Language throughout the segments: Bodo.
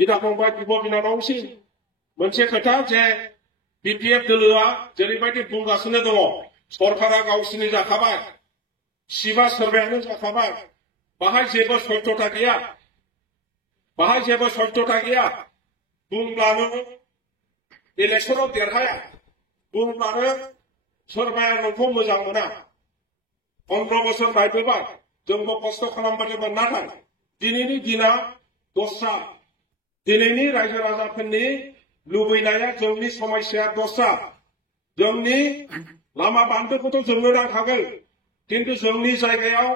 बिदा फंबाय बिब' बिनानावसिम मोनसे खोथा जे बिपिएफ दोलोआ जेरैबायदि बुंगासिनो दङ सरकारा गावसिनि जाखाबाय सिबा सोरबायानो जाखाबाय बाहाय जेबो सत्यता गैया बाहाय जेबो सत्यता गैया बुंब्लानो इलेक्शनाव देरहाया बुंब्लानो सोरबाया नोंखौ मोजां मोना 15 बोसोर बायबोबाय जोंबो खस्थ' खालामबोदोंमोन नाथाय दिनैनि दिना दस्रा दिनैनि रायजो राजाफोरनि लुबैनाया जोंनि समस्याया दस्रा जोंनि लामा बान्दोखौथ' जोंनो नांखागोन किन्तु जोंनि जायगायाव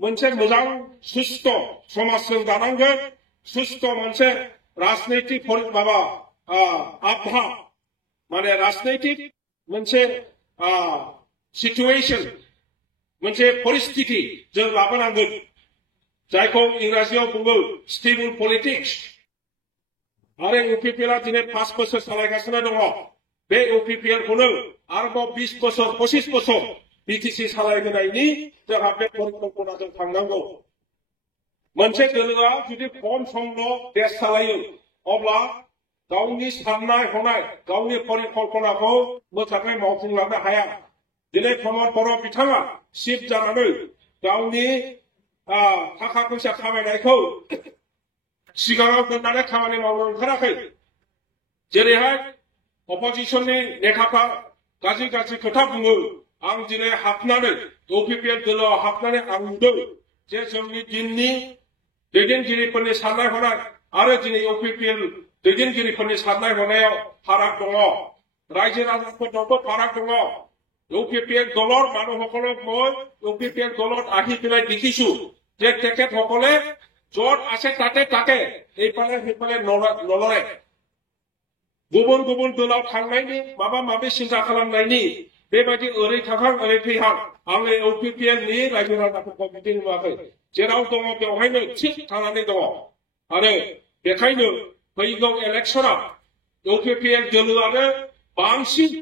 मोनसे मोजां सुस्थ' समाज जों दानांगोन सुस्थ' मोनसे राजनैतिक माबा आबहावा माने राजनैतिक मोनसे सिचुएशन मोनसे परिस्थिति जों लाबोनांगोन जायखौ इंराजियाव बुङो स्टेबल पलिटिक्स आरो इउपिपिएलआ दिनै 5 बोसोर सालायगासिनो दङ बे इउपिपिएलखौनो आरोबाव 20 बोसोर 25 बोसोर बिटिसि सालायहोनायनि जोंहा बे परिकल्पनाजों थांनांगौ मोनसे दोलोआ जुदि खम समल' देश सालायो अब्ला गावनि साननाय हनाय गावनि परिकल्पनाखौ मोजाङै मावफुंलांनो हाया दिनै प्रमद बर' बिथाङा चिफ जानानै गावनि थाखा फैसा खामायनायखौ सिगाङाव दोननानै खामानि मावनो ओंखाराखै जेरैहाय अपोजिशननि नेताफ्रा गाज्रि गाज्रि खोथा बुङो आं दिनै हाबनानै इउपिपिएल दोलोआव हाबनानै आं नुदों जे जोंनि दिननि दैदेनगिरिफोरनि साननाय हनाय आरो दिनै इउपिपिएल दैदेनगिरिफोरनि साननाय हनायाव फाराग दङ रायजो राजाफोरनावबो फाराग दङ ইউপিপিএল দলৰ মানুহসকলক মই ইউপিপিএল দলত আহি পেলাই দেখিছো যে তেখেতসকলে য'ত আছে তাতে তাকে এইফালে সেইফালে নলৰে गुबुन गुबुन दलाव थांनायनि माबा माबि सिन्था खालामनायनि बेबायदि ओरै थाखां ओरै फैहां आङो इउपिपिएलनि रायजो राजाफोरखौ बिदि नुवाखै जेराव दङ बेवहायनो थिग थानानै दङ आरो बेखायनो फैगौ इलेक्शनाव इउपिपिएल दोलोआनो बांसिन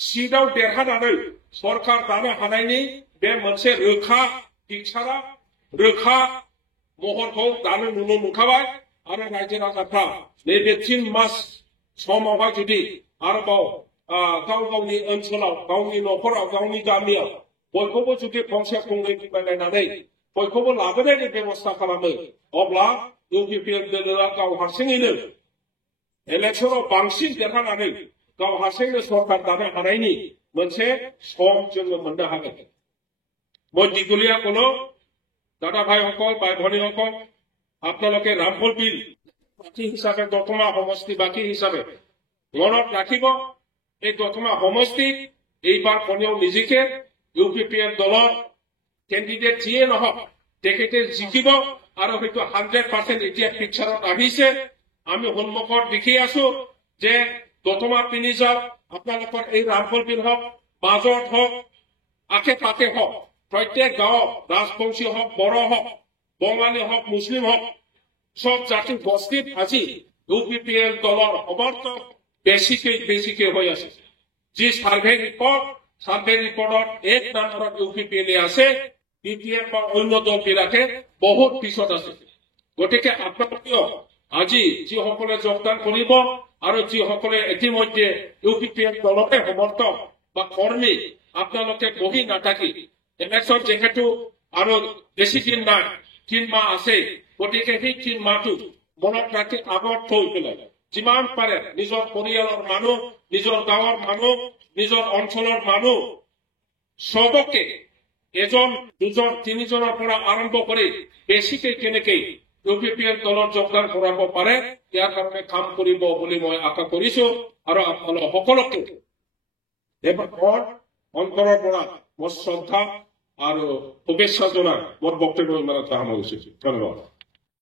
सीटआव देरहानानै सरकार दानो हानायनि बे मोनसे रोखा पिक्चारा रोखा महरखौ दानो नुनो मोनखाबाय आरो रायजो राजाफ्रा नैबे 3 मास समावहाय जुदि आरोबाव गाव गावनि ओनसोलाव गावनि न'खराव गावनि गामियाव बयखौबो जुदि फंसे फंनै बिबायलायनानै बयखौबो लाबोनायनि बेबस्था खालामो अब्ला इउपिपिएल दोलोआ गाव हारसिङैनो इलेक्शनाव बांसिन देरहानानै गाव हारसिङैनो सरकार दानो हानायनि मोनसे सम जोङो मोननो हागोन মই দীঘলীয়া কোনো দাদা ভাইসকল বাই ভনীসকল আপোনালোকে ৰামফল বিল বাকী হিচাপে দতমা সমষ্টি বাকী হিচাপে মনত ৰাখিব এই দতমা সমষ্টি এইবাৰ কোনেও নিজিকে ইউপিপিএল দলৰ কেণ্ডিডেট যিয়ে নহওক তেখেতে জিকিব আৰু হয়তো 100% এতিয়া পিকচাৰত আহিছে আমি সন্মুখত দেখি আছো যে দতমা পিনি যাওক আপোনালোকৰ এই ৰামফল বিল হওক বাজত হওক আশে পাশে হওক প্ৰত্যেক গাঁৱত ৰাজবংশী হওক বড়ো হওক বঙালী হওক মুছলিম হওক সব জাতি বস্তিত আজি ইউপিপিএল দলৰ সমৰ্থক বেছিকে হৈ আছে যি সাৰ্ভে ৰিপৰ্টত 1 নম্বৰত ইউপিপিএল আছে বিপিএফ বা অন্য দলবিলাকে বহুত পিছত আছে গতিকে আপোনালোকেও আজি যিসকলে যোগদান কৰিব আৰু যিসকলে ইতিমধ্যে ইউপিপিএল দলতে সমৰ্থক বা কৰ্মী আপোনালোকে বহি নাথাকি ইলেকশ্যন যেহেতু আৰু বেছি দিন নাই 3 মাহ আছে গতিকে সেই 3 মাহটো মনত ৰাখি আগত থৈ পেলাই যিমান পাৰে নিজৰ পৰিয়ালৰ মানুহ নিজৰ গাঁৱৰ মানুহ নিজৰ অঞ্চলৰ মানুহ সবকে এজন দুজন তিনিজনৰ পৰা আৰম্ভ কৰি বেছিকে কেনেকৈ ইউপিপিএল দলত যোগদান কৰাব পাৰে ইয়াৰ কাৰণে কাম কৰিব বুলি মই আশা কৰিছো আৰু আপোনালোক সকলোকে এবাৰ অন্তৰৰ পৰা মোৰ শ্ৰদ্ধা আৰু শুভেচ্ছা জনাই মোৰ বক্তব্য ইমানতে সামৰিছো ধন্যবাদ